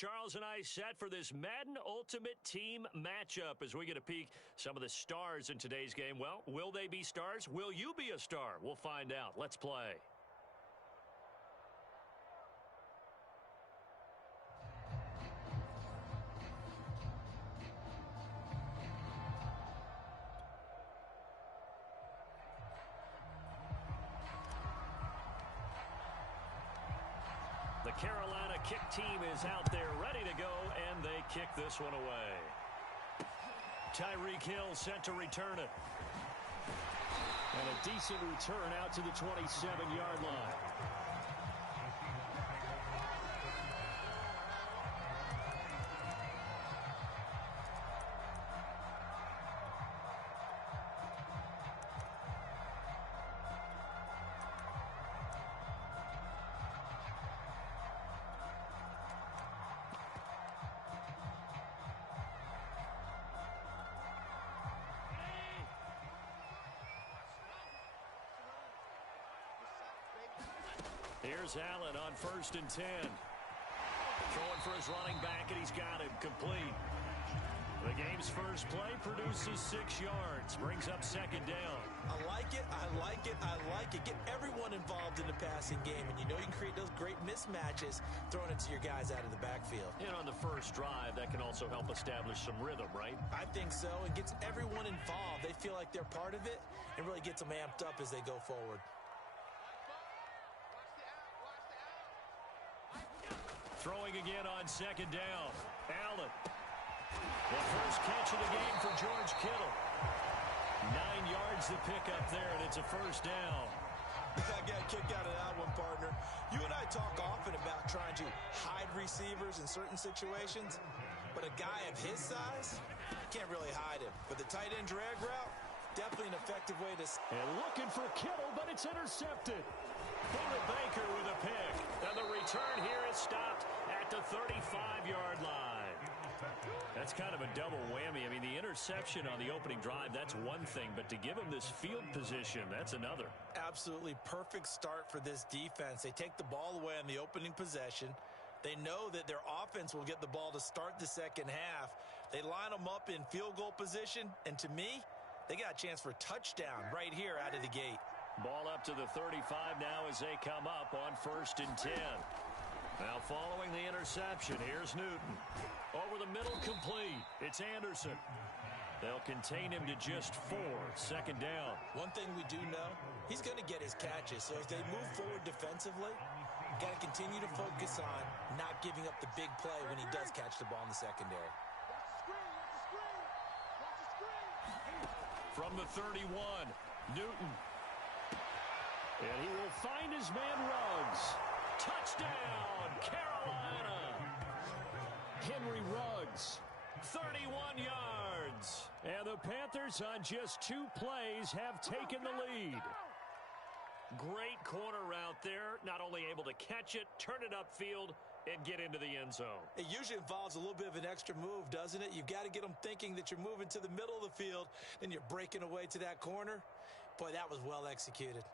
Charles and I set for this Madden Ultimate Team matchup as we get a peek some of the stars in today's game. Well, will they be stars? Will you be a star? We'll find out. Let's play. The Carolina kick team is out there ready to go, and they kick this one away. Tyreek Hill set to return it. And a decent return out to the 27-yard line. Here's Allen on 1st and 10. Throwing for his running back, and he's got him complete. The game's first play produces 6 yards. Brings up 2nd down. I like it, I like it, I like it. Get everyone involved in the passing game, and you know you can create those great mismatches throwing it to your guys out of the backfield. And on the first drive, that can also help establish some rhythm, right? I think so. It gets everyone involved. They feel like they're part of it, and really gets them amped up as they go forward. Throwing again on 2nd down. Allen. The first catch of the game for George Kittle. 9 yards to pick up there, and it's a 1st down. I got a kick out of that one, partner. You and I talk often about trying to hide receivers in certain situations, but a guy of his size can't really hide him. But the tight end drag route, definitely an effective way to... And looking for Kittle, but it's intercepted. David Baker with a pick. And the return here is stopped at the 35-yard line. That's kind of a double whammy. I mean, the interception on the opening drive, that's one thing. But to give him this field position, that's another. Absolutely perfect start for this defense. They take the ball away on the opening possession. They know that their offense will get the ball to start the second half. They line them up in field goal position. And to me, they got a chance for a touchdown right here out of the gate. Ball up to the 35 now as they come up on 1st and 10. Now following the interception, here's Newton. Over the middle, complete. It's Anderson. They'll contain him to just 4. 2nd down. One thing we do know, he's going to get his catches. So as they move forward defensively, got to continue to focus on not giving up the big play when he does catch the ball in the secondary. From the 31, Newton. And he will find his man Ruggs. Touchdown, Carolina. Henry Ruggs, 31 yards. And the Panthers on just 2 plays have taken the lead. Great corner route there. Not only able to catch it, turn it upfield, and get into the end zone. It usually involves a little bit of an extra move, doesn't it? You've got to get them thinking that you're moving to the middle of the field, then you're breaking away to that corner. Boy, that was well executed.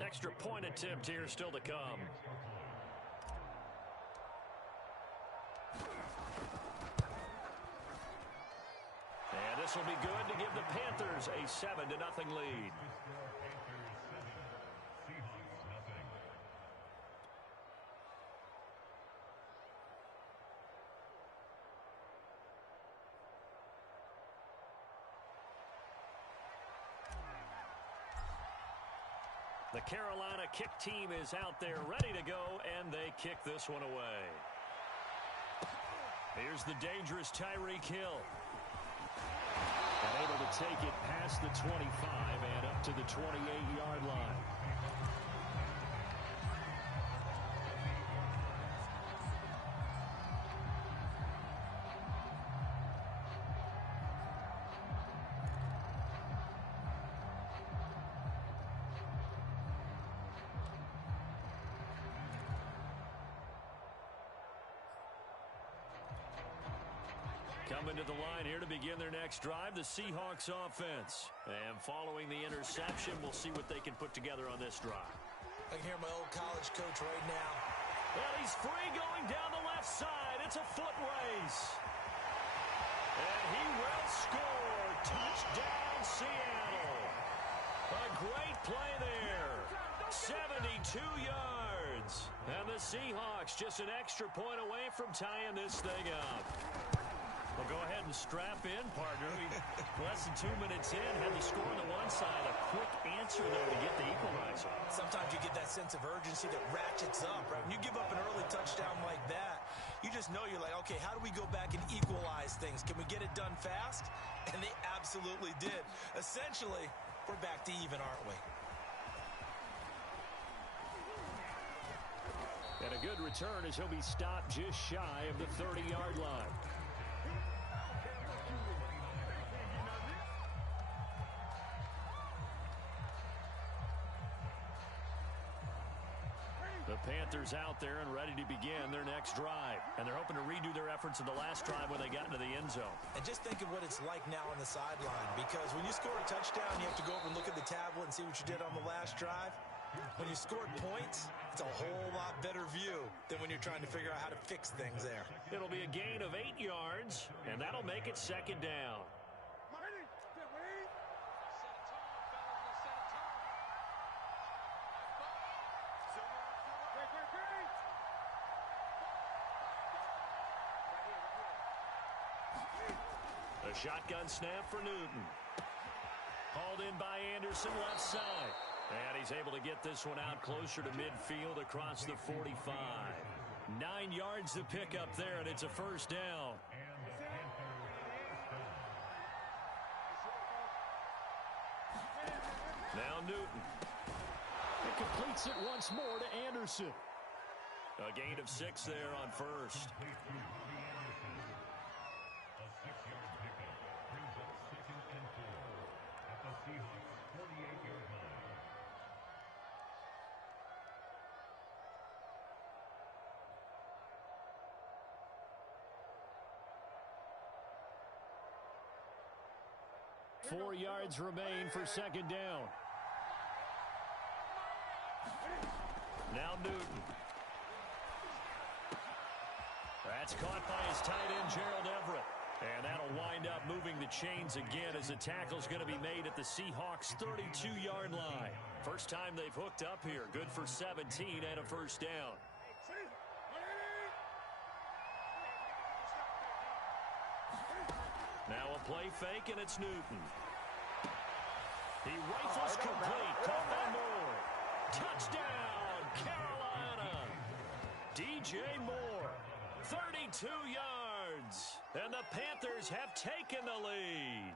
Extra point attempt here still to come. And this will be good to give the Panthers a 7-0 lead. The Carolina kick team is out there ready to go, and they kick this one away. Here's the dangerous Tyreek Hill. And able to take it past the 25 and up to the 28-yard line. Coming to the line here to begin their next drive, the Seahawks offense. And following the interception, we'll see what they can put together on this drive. I can hear my old college coach right now. Well, he's free going down the left side. It's a foot race. And he will score. Touchdown, Seattle. A great play there. 72 yards. And the Seahawks just an extra point away from tying this thing up. Well, go ahead and strap in, partner. Less than 2 minutes in, had the score on the one side. A quick answer there to get the equalizer. Sometimes you get that sense of urgency that ratchets up, right? When you give up an early touchdown like that, you just know you're like, okay, how do we go back and equalize things? Can we get it done fast? And they absolutely did. Essentially, we're back to even, aren't we? And a good return as he'll be stopped just shy of the 30-yard line. The Panthers out there and ready to begin their next drive. And they're hoping to redo their efforts in the last drive when they got into the end zone. And just think of what it's like now on the sideline. Because when you score a touchdown, you have to go over and look at the tablet and see what you did on the last drive. When you scored points, it's a whole lot better view than when you're trying to figure out how to fix things there. It'll be a gain of 8 yards, and that'll make it second down. A shotgun snap for Newton. Hauled in by Anderson left side. And he's able to get this one out closer to midfield across the 45. 9 yards to pick up there, and it's a first down. Now Newton. He completes it once more to Anderson. A gain of 6 there on first. 4 yards remain for second down. Now Newton. That's caught by his tight end, Gerald Everett. And that'll wind up moving the chains again as the tackle's going to be made at the Seahawks' 32-yard line. First time they've hooked up here. Good for 17 and a first down. Now a play fake, and it's Newton. He rifles complete. Caught by Moore. Touchdown, Carolina. DJ Moore. 32 yards. And the Panthers have taken the lead.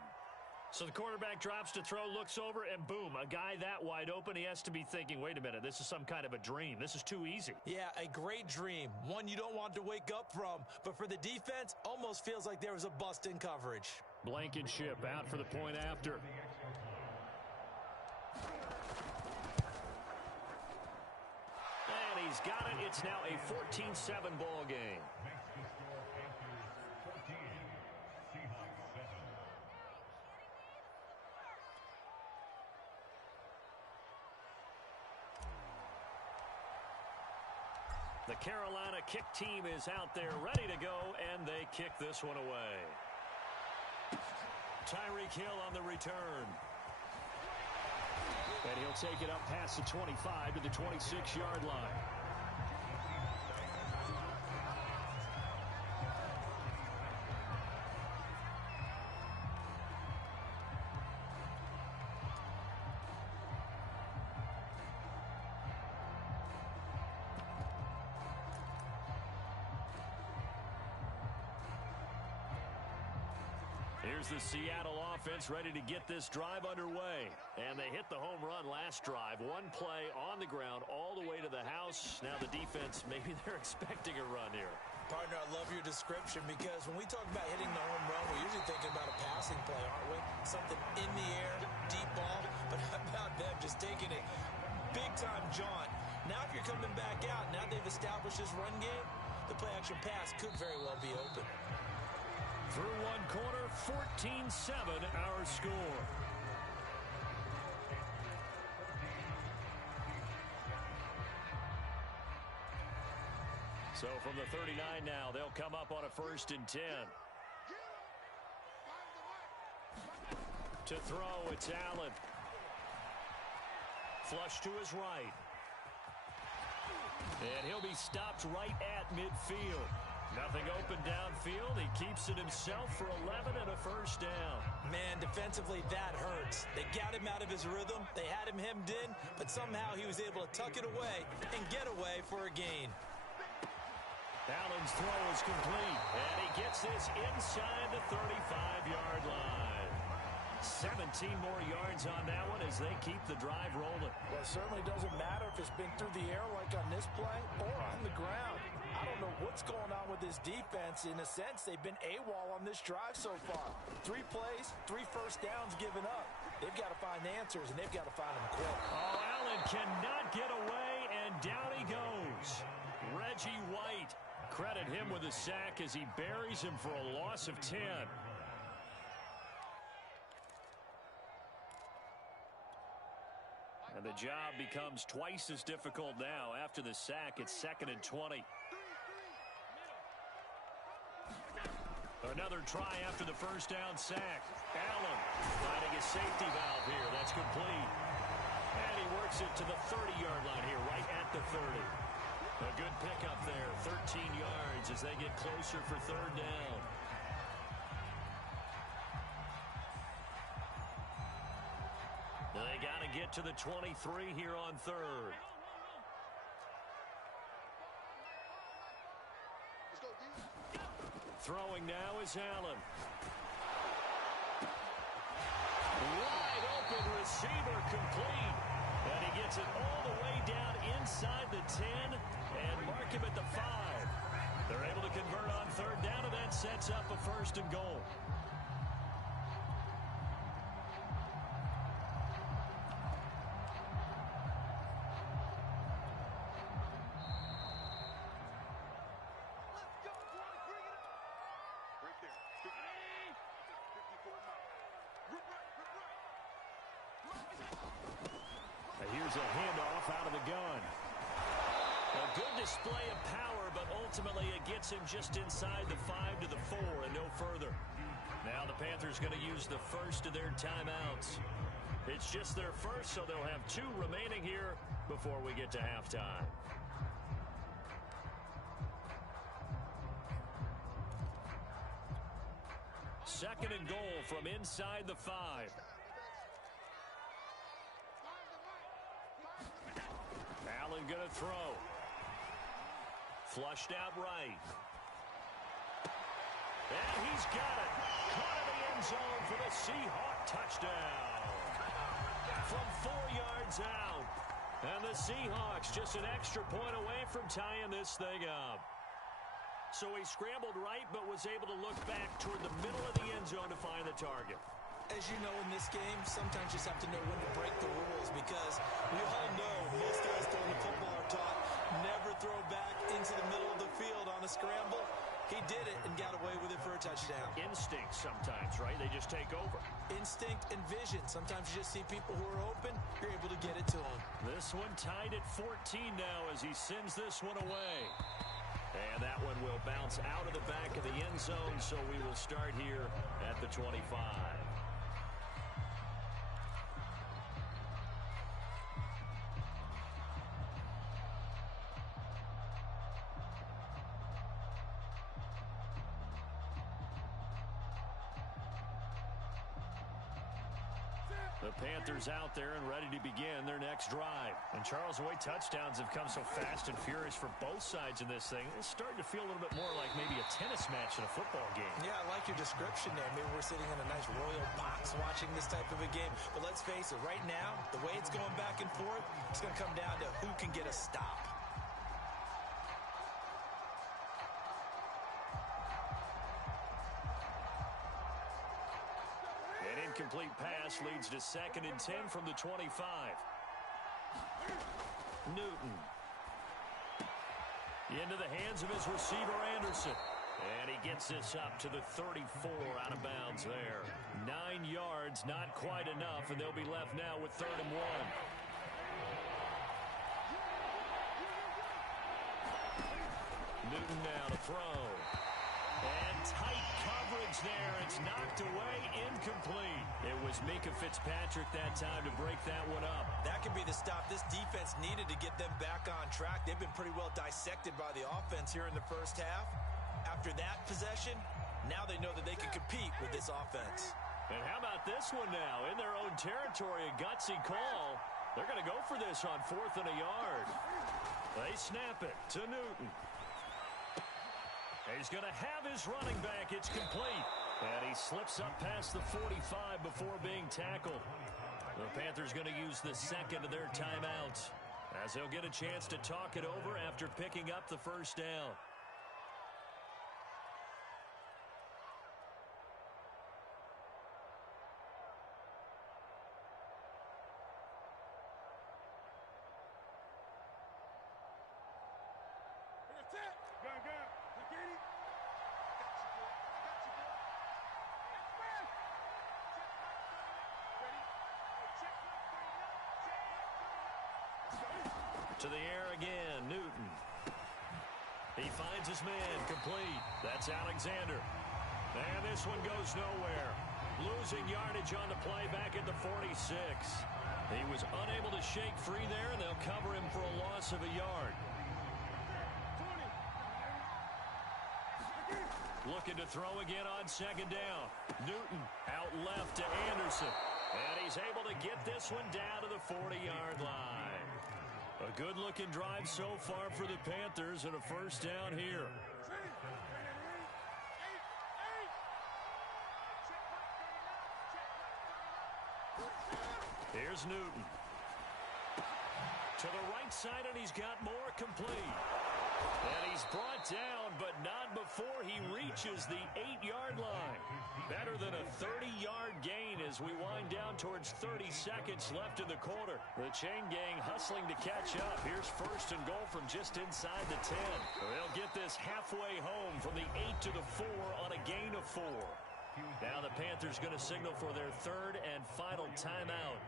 So the quarterback drops to throw, looks over, and boom, a guy that wide open, he has to be thinking, wait a minute, this is some kind of a dream. This is too easy. Yeah, a great dream. One you don't want to wake up from. But for the defense, almost feels like there was a bust in coverage. Blankenship out for the point after. And he's got it. It's now a 14-7 ball game. The Carolina kick team is out there ready to go, and they kick this one away. Tyreek Hill on the return. And he'll take it up past the 25 to the 26-yard line. Here's the Seattle offense ready to get this drive underway. And they hit the home run last drive. One play on the ground all the way to the house. Now the defense, maybe they're expecting a run here. Partner, I love your description because when we talk about hitting the home run, we're usually thinking about a passing play, aren't we? Something in the air, deep ball. But how about them just taking it big-time jaunt? Now if you're coming back out, now they've established this run game, the play-action pass could very well be open. Through one quarter, 14-7 our score. So from the 39 now, they'll come up on a 1st and 10. To throw, it's Allen. Flush to his right. And he'll be stopped right at midfield. Nothing open downfield. He keeps it himself for 11 and a 1st down. Man, defensively, that hurts. They got him out of his rhythm. They had him hemmed in, but somehow he was able to tuck it away and get away for a gain. Allen's throw is complete, and he gets this inside the 35-yard line. 17 more yards on that one as they keep the drive rolling. Well, it certainly doesn't matter if it's been through the air like on this play or on the ground. I don't know what's going on with this defense. In a sense, they've been AWOL on this drive so far. 3 plays, 3 first downs given up. They've got to find answers, and they've got to find them quick. Oh, Allen cannot get away, and down he goes. Reggie White. Credit him with a sack as he buries him for a loss of 10. And the job becomes twice as difficult now. After the sack, it's 2nd and 20. Another try after the 1st down sack. Allen finding a safety valve here. That's complete. And he works it to the 30-yard line here, right at the 30. A good pickup there, 13 yards as they get closer for 3rd down. They got to get to the 23 here on 3rd. Throwing now is Allen. Wide open receiver complete. And he gets it all the way down inside the 10 and mark him at the 5. They're able to convert on 3rd down, and that sets up a 1st and goal. Here's a handoff out of the gun. A good display of power, but ultimately it gets him just inside the 5 to the 4 and no further. Now the Panthers going to use the first of their timeouts. It's just their first, so they'll have 2 remaining here before we get to halftime. Second and goal from inside the 5. Allen going to throw. Flushed out right. And he's got it. Caught in the end zone for the Seahawk touchdown. From 4 yards out. And the Seahawks just an extra point away from tying this thing up. So he scrambled right, but was able to look back toward the middle of the end zone to find the target. As you know, in this game, sometimes you just have to know when to break the rules, because we all know most guys throwing the football are taught never throw back into the middle of the field on a scramble. He did it and got away with it for a touchdown. Instinct sometimes, right? They just take over. Instinct and vision. Sometimes you just see people who are open, you're able to get it to them. This one tied at 14 now as he sends this one away. And that one will bounce out of the back of the end zone, so we will start here at the 25. The Panthers out there and ready to begin their next drive. And Charles, the way touchdowns have come so fast and furious for both sides in this thing, it's starting to feel a little bit more like maybe a tennis match in a football game. Yeah, I like your description there. Maybe we're sitting in a nice royal box watching this type of a game. But let's face it, right now, the way it's going back and forth, it's going to come down to who can get a stop. Incomplete pass leads to 2nd and 10 from the 25. Newton. Into the hands of his receiver, Anderson. And he gets this up to the 34 out of bounds there. 9 yards, not quite enough, and they'll be left now with 3rd and 1. Newton now to throw. And tight coverage there. It's knocked away, incomplete. It was Minkah Fitzpatrick that time to break that one up. That could be the stop this defense needed to get them back on track. They've been pretty well dissected by the offense here in the first half. After that possession, now they know that they can compete with this offense. And how about this one now? In their own territory, a gutsy call. They're going to go for this on 4th and a yard. They snap it to Newton. He's going to have his running back. It's complete. And he slips up past the 45 before being tackled. The Panthers going to use the second of their timeouts as they'll get a chance to talk it over after picking up the first down. To the air again, Newton. He finds his man, complete. That's Alexander. And this one goes nowhere. Losing yardage on the play back at the 46. He was unable to shake free there, and they'll cover him for a loss of a yard. Looking to throw again on second down. Newton out left to Anderson. And he's able to get this one down to the 40-yard line. A good-looking drive so far for the Panthers and a first down here. Here's Newton. To the right side, and he's got more, complete. And he's brought down, but not before he reaches the 8-yard line. Better than a 30-yard gain as we wind down towards 30 seconds left in the quarter. The chain gang hustling to catch up. Here's 1st and goal from just inside the 10. They'll get this halfway home from the 8 to the 4 on a gain of 4. Now the Panthers going to signal for their 3rd and final timeout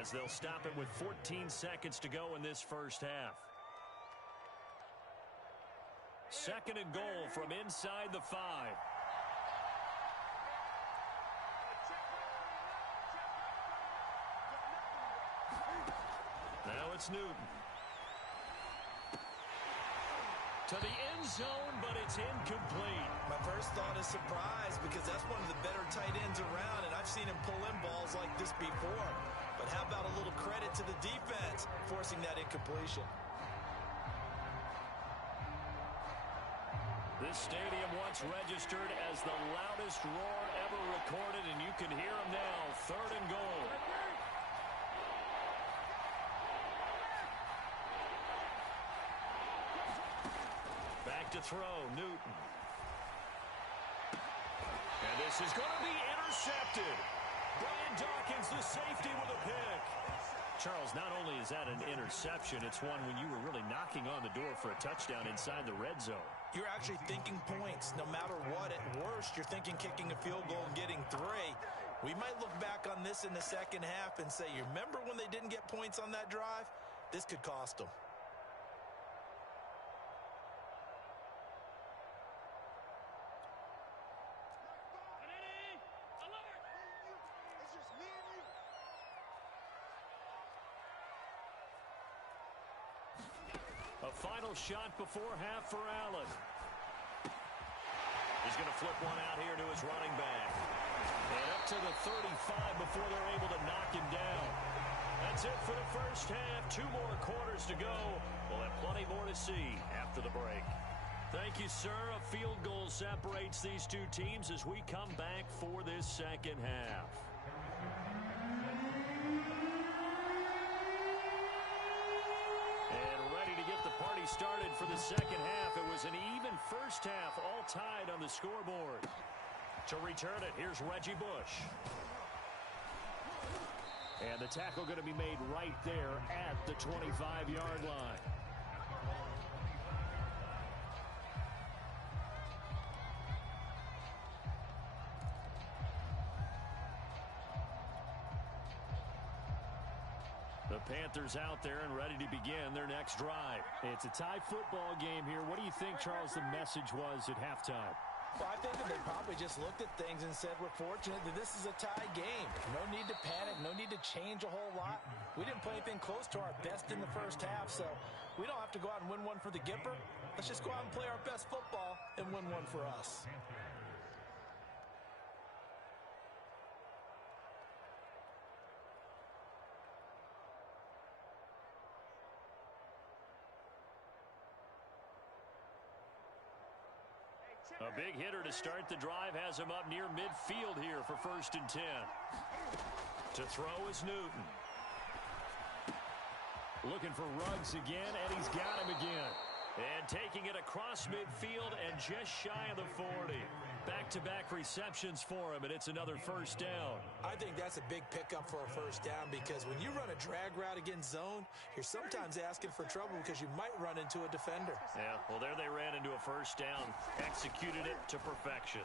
as they'll stop it with 14 seconds to go in this first half. 2nd and goal from inside the 5. Now it's Newton. To the end zone, but it's incomplete. My first thought is surprise because that's one of the better tight ends around, and I've seen him pull in balls like this before. But how about a little credit to the defense forcing that incompletion? This stadium once registered as the loudest roar ever recorded, and you can hear them now. 3rd and goal. Back to throw, Newton. And this is going to be intercepted. Brian Dawkins, the safety, with a pick. Charles, not only is that an interception, it's one when you were really knocking on the door for a touchdown inside the red zone. You're actually thinking points no matter what. At worst, you're thinking kicking a field goal and getting 3. We might look back on this in the second half and say, you remember when they didn't get points on that drive? This could cost them. A final shot before half for Allen. He's going to flip one out here to his running back. And up to the 35 before they're able to knock him down. That's it for the first half. 2 more quarters to go. We'll have plenty more to see after the break. Thank you, sir. A field goal separates these two teams as we come back for this second half. Party started for the second half. It was an even first half, all tied on the scoreboard. To return it, here's Reggie Bush. And the tackle going to be made right there at the 25-yard line. The Panthers out there and ready to begin their next drive. It's a tie football game here. What do you think, Charles, the message was at halftime? Well, I think that they probably just looked at things and said, we're fortunate that this is a tie game. No need to panic. No need to change a whole lot. We didn't play anything close to our best in the first half, so we don't have to go out and win one for the Gipper. Let's just go out and play our best football and win one for us. A big hitter to start the drive has him up near midfield here for 1st and 10. To throw is Newton. Looking for Ruggs again, and he's got him again. And taking it across midfield and just shy of the 40. Back-to-back receptions for him, and it's another 1st down. I think that's a big pickup for a 1st down because when you run a drag route against zone, you're sometimes asking for trouble because you might run into a defender. Yeah, well, there they ran into a 1st down. Executed it to perfection.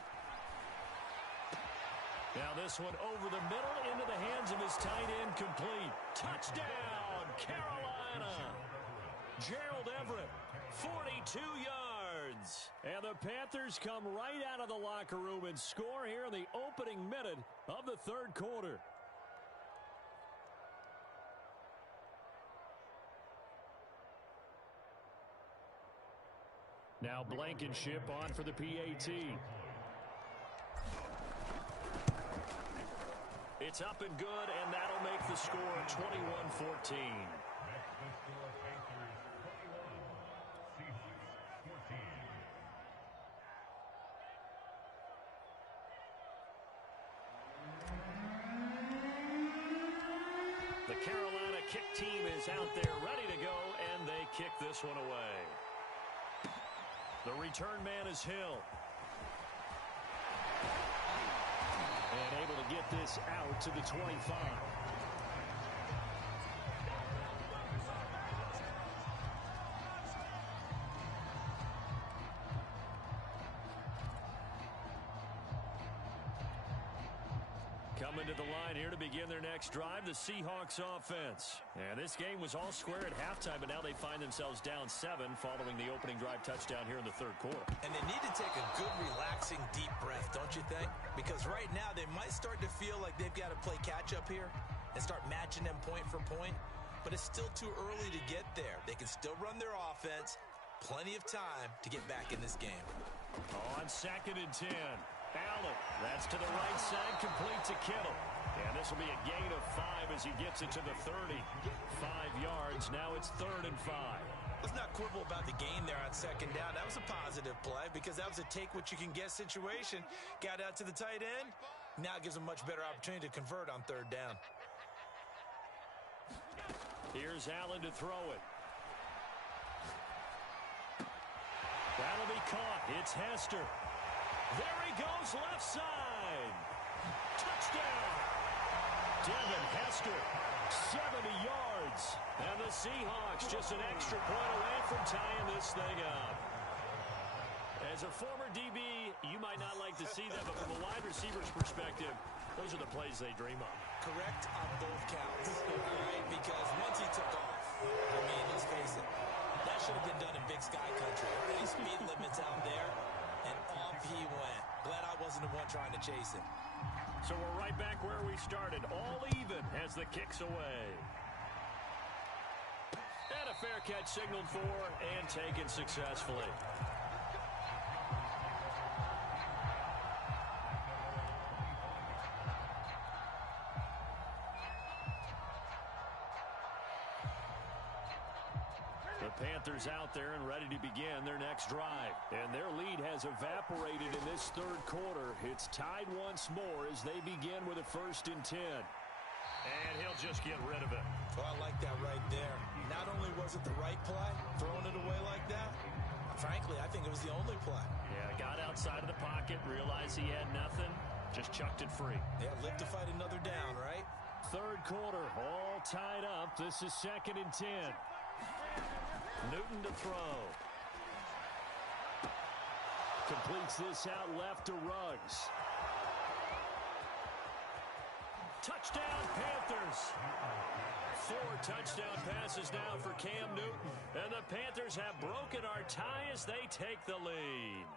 Now this one over the middle into the hands of his tight end, complete. Touchdown, Carolina. Gerald Everett, 42 yards. And the Panthers come right out of the locker room and score here in the opening minute of the 3rd quarter. Now Blankenship on for the PAT. It's up and good, and that'll make the score 21-14. The Carolina kick team is out there ready to go, and they kick this one away. The return man is Hill. And able to get this out to the 25. Coming to the line here to begin their next drive, the Seahawks offense. And this game was all square at halftime, but now they find themselves down 7 following the opening drive touchdown here in the 3rd quarter. And they need to take a good, relaxing, deep breath, don't you think? Because right now they might start to feel like they've got to play catch-up here and start matching them point for point. But it's still too early to get there. They can still run their offense. Plenty of time to get back in this game. On 2nd and 10. Allen, that's to the right side, complete to Kittle. And this will be a gain of 5 as he gets it to the 30. 5 yards, now it's 3rd and 5. Let's not quibble about the gain there on 2nd down. That was a positive play because that was a take-what-you-can-get situation. Got out to the tight end. Now it gives them a much better opportunity to convert on 3rd down. Here's Allen to throw it. That'll be caught. It's Hester. There he goes, left side. Touchdown. Devin Hester, 70 yards. And the Seahawks just an extra point away from tying this thing up. As a former DB, you might not like to see that, but from a wide receiver's perspective, those are the plays they dream of. Correct on both counts. All right, because once he took off, I mean, let's face it, that should have been done in Big Sky Country. Already speed limits out there, and off he went. Glad I wasn't the one trying to chase him. So we're right back where we started, all even as the kick's away. And a fair catch signaled for and taken successfully. The Panthers out there and ready to begin their next drive. And their lead has evaporated in this 3rd quarter. It's tied once more as they begin with a 1st and 10. And he'll just get rid of it. Well, I like that right there. Not only was it the right play, throwing it away like that, frankly, I think it was the only play. Yeah, got outside of the pocket, realized he had nothing, just chucked it free. Yeah, live to fight another down, right? 3rd quarter, all tied up. This is 2nd and 10. Newton to throw. Completes this out left to Ruggs. Touchdown, Panthers. 4 touchdown passes now for Cam Newton. And the Panthers have broken our tie as they take the lead.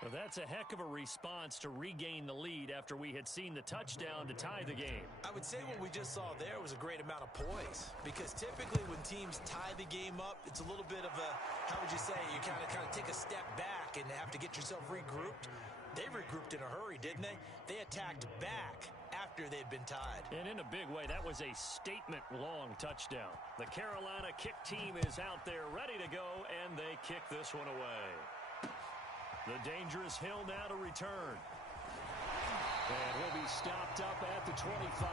Well, that's a heck of a response to regain the lead after we had seen the touchdown to tie the game. I would say what we just saw there was a great amount of poise, because typically when teams tie the game up, it's a little bit of a, how would you say, you kind of take a step back and have to get yourself regrouped. They regrouped in a hurry, didn't they? They attacked back after they'd been tied. And in a big way, that was a statement-long touchdown. The Carolina kick team is out there ready to go, and they kick this one away. The dangerous Hill now to return. And he'll be stopped up at the 25.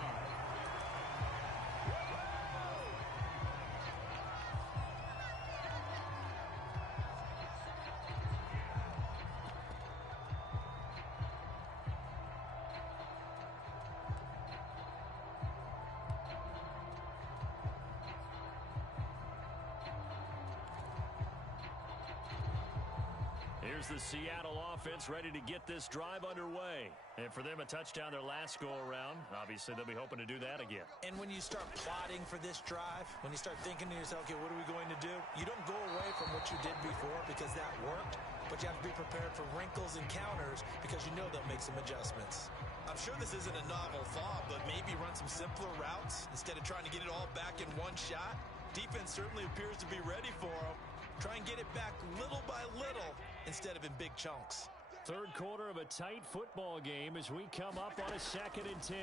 Here's the Seattle offense ready to get this drive underway. And for them, a touchdown their last go-around. Obviously, they'll be hoping to do that again. And when you start plotting for this drive, when you start thinking to yourself, okay, what are we going to do? You don't go away from what you did before because that worked, but you have to be prepared for wrinkles and counters because you know they'll make some adjustments. I'm sure this isn't a novel thought, but maybe run some simpler routes instead of trying to get it all back in one shot. Defense certainly appears to be ready for them. Try and get it back little by little instead of in big chunks. Third quarter of a tight football game as we come up on a 2nd and 10.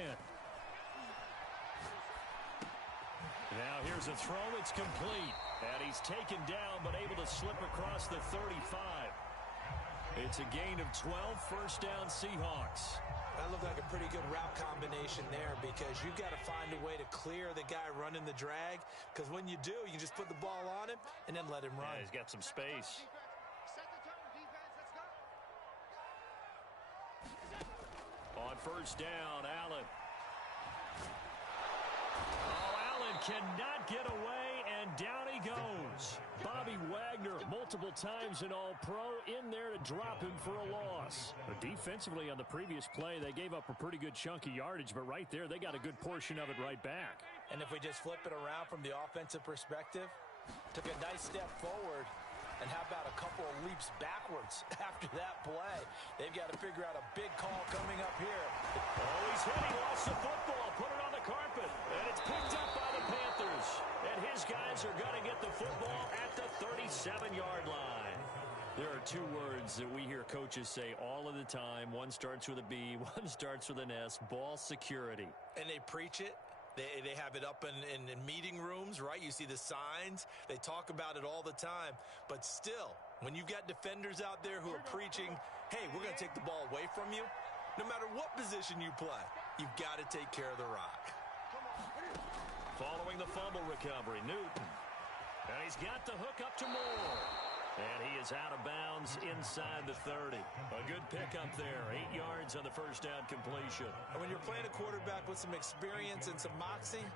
Now here's a throw. It's complete. And he's taken down but able to slip across the 35. It's a gain of 12, first down Seahawks. That looked like a pretty good route combination there because you've got to find a way to clear the guy running the drag, because when you do, you just put the ball on him and then let him run. Yeah, he's got some space. On first down, Allen. Oh, Allen cannot get away, and down he goes. Bobby Wagner, multiple times an All-Pro, in there to drop him for a loss. But defensively on the previous play, they gave up a pretty good chunk of yardage, but right there, they got a good portion of it right back. And if we just flip it around from the offensive perspective, took a nice step forward, and how about a couple of leaps backwards after that play? They've got to figure out a big call coming up here. Oh, he's hit. He lost the football. Put it on the carpet. And it's picked up by the Panthers. And his guys are going to get the football at the 37-yard line. There are two words that we hear coaches say all of the time. One starts with a B, one starts with an S, ball security. And they preach it. They have it up in meeting rooms, right? You see the signs. They talk about it all the time. But still, when you've got defenders out there who are preaching, hey, we're going to take the ball away from you, no matter what position you play, you've got to take care of the rock. Following the fumble recovery, Newton. And he's got the hook up to Moore. And he is out of bounds inside the 30. A good pickup there. 8 yards on the first down completion. And when you're playing a quarterback with some experience and some moxie,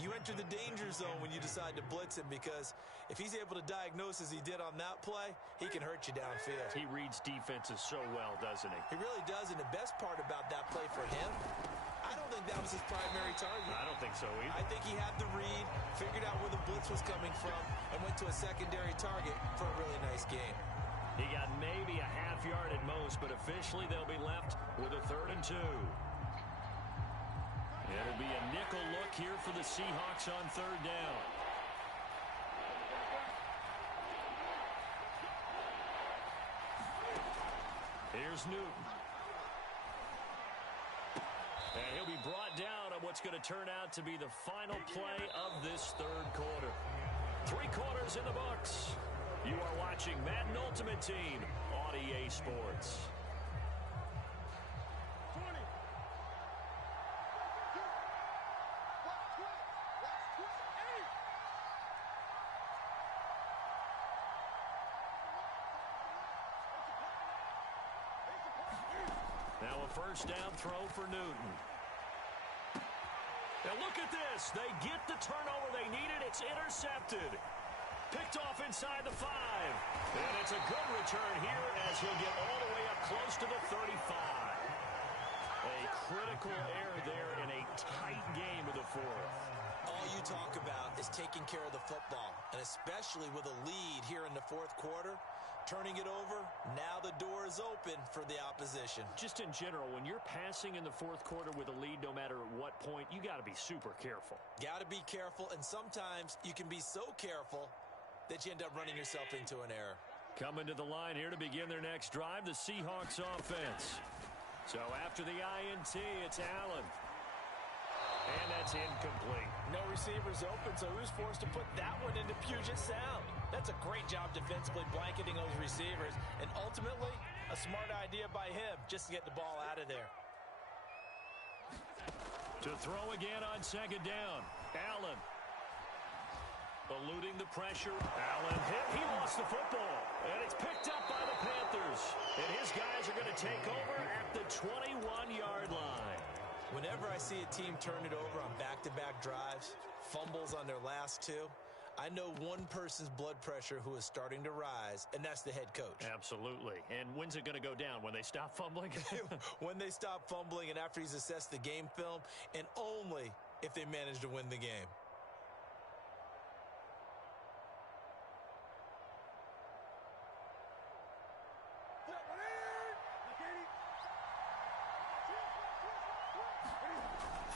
you enter the danger zone when you decide to blitz him, because if he's able to diagnose as he did on that play, he can hurt you downfield. He reads defenses so well, doesn't he? He really does, and the best part about that play for him, I don't think that was his primary target. I don't think so either. I think he had the read, figured out where the blitz was coming from, and went to a secondary target for a really nice game. He got maybe a half yard at most, but officially they'll be left with a 3rd and 2. It'll be a nickel look here for the Seahawks on 3rd down. Here's Newton. And he'll be brought down on what's going to turn out to be the final play of this 3rd quarter. 3 quarters in the books. You are watching Madden Ultimate Team on EA Sports. Now a first down throw for Newton. Now look at this. They get the turnover they needed. It's intercepted. Picked off inside the 5. And it's a good return here as he'll get all the way up close to the 35. A critical error there in a tight game of the 4th. taking care of the football, and especially with a lead here in the fourth quarter, turning it over, now the door is open for the opposition. Just in general, when you're passing in the fourth quarter with a lead, no matter at what point, you got to be super careful. Got to be careful, and sometimes you can be so careful that you end up running yourself into an error. Coming to the line here to begin their next drive, the Seahawks offense. So after the INT, it's Allen. And that's incomplete. No receivers open, so who's forced to put that one into Puget Sound? That's a great job defensively blanketing those receivers, and ultimately, a smart idea by him just to get the ball out of there. To throw again on second down, Allen. Eluding the pressure. Allen hit. He lost the football. And it's picked up by the Panthers. And his guys are going to take over at the 21-yard line. Whenever I see a team turn it over on back-to-back drives, fumbles on their last two, I know one person's blood pressure who is starting to rise, and that's the head coach. Absolutely. And when's it going to go down? When they stop fumbling? When they stop fumbling and after he's assessed the game film, and only if they manage to win the game.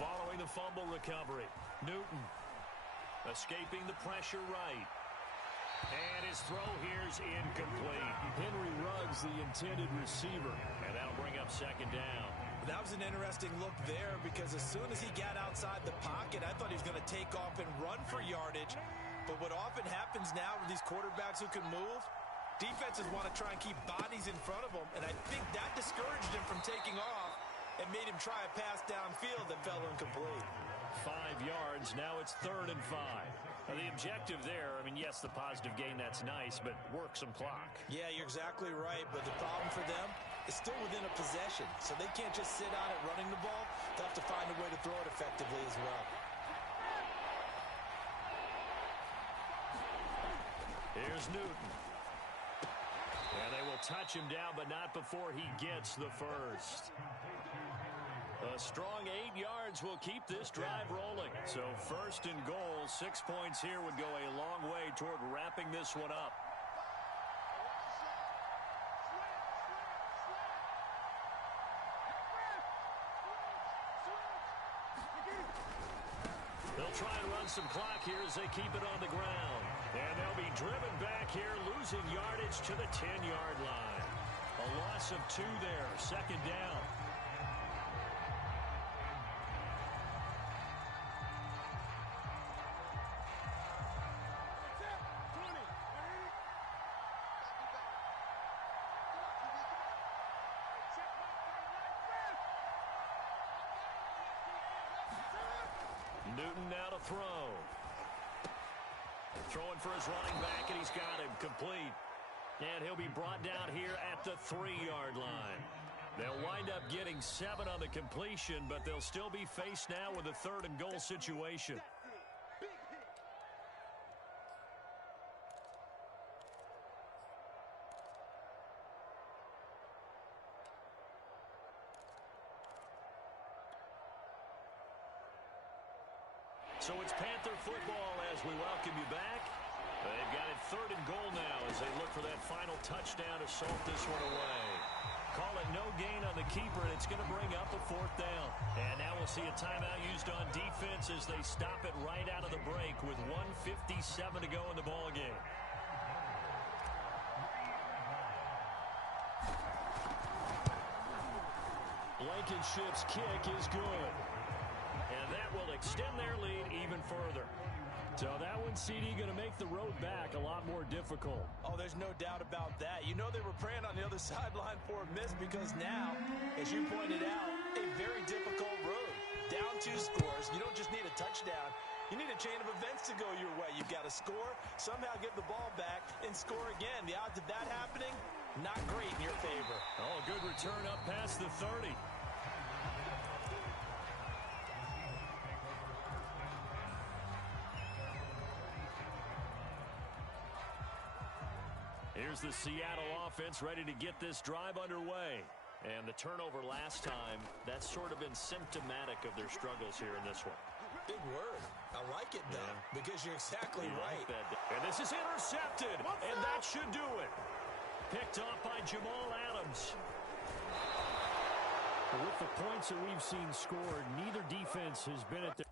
Following the fumble recovery, Newton escaping the pressure right. And his throw here's incomplete. Henry Ruggs, the intended receiver. And that'll bring up second down. That was an interesting look there because as soon as he got outside the pocket, I thought he was going to take off and run for yardage. But what often happens now with these quarterbacks who can move, defenses want to try and keep bodies in front of them. And I think that discouraged him from taking off and made him try a pass downfield that fell incomplete. 5 yards, now it's 3rd and 5. Now the objective there, I mean, yes, the positive gain, that's nice, but work some clock. Yeah, you're exactly right, but the problem for them is still within a possession, so they can't just sit on it running the ball. They'll have to find a way to throw it effectively as well. Here's Newton. And they will touch him down, but not before he gets the first. A strong 8 yards will keep this drive rolling. So 1st and goal, 6 points here would go a long way toward wrapping this one up. They'll try and run some clock here as they keep it on the ground. And they'll be driven back here, losing yardage to the 10-yard line. A loss of 2 there, 2nd down. Newton now to throw. Throwing for his running back, and he's got him complete. And he'll be brought down here at the 3-yard line. They'll wind up getting 7 on the completion, but they'll still be faced now with a 3rd and goal situation. So it's Panther football as we welcome you back. They've got it 3rd and goal now as they look for that final touchdown to salt this one away. Call it no gain on the keeper, and it's going to bring up a 4th down. And now we'll see a timeout used on defense as they stop it right out of the break with 1:57 to go in the ballgame. Blankenship's kick is good. And that will extend their lead even further. So that one, CD, going to make the road back a lot more difficult. Oh, there's no doubt about that. You know they were praying on the other sideline for a miss because now, as you pointed out, a very difficult road. Down 2 scores. You don't just need a touchdown. You need a chain of events to go your way. You've got to score, somehow get the ball back, and score again. The odds of that happening, not great in your favor. Oh, a good return up past the 30. Here's the Seattle offense ready to get this drive underway. And the turnover last time, that's sort of been symptomatic of their struggles here in this one. Big word. I like it, though, because you're exactly right. And this is intercepted, and that should do it. Picked off by Jamal Adams. With the points that we've seen scored, neither defense has been at their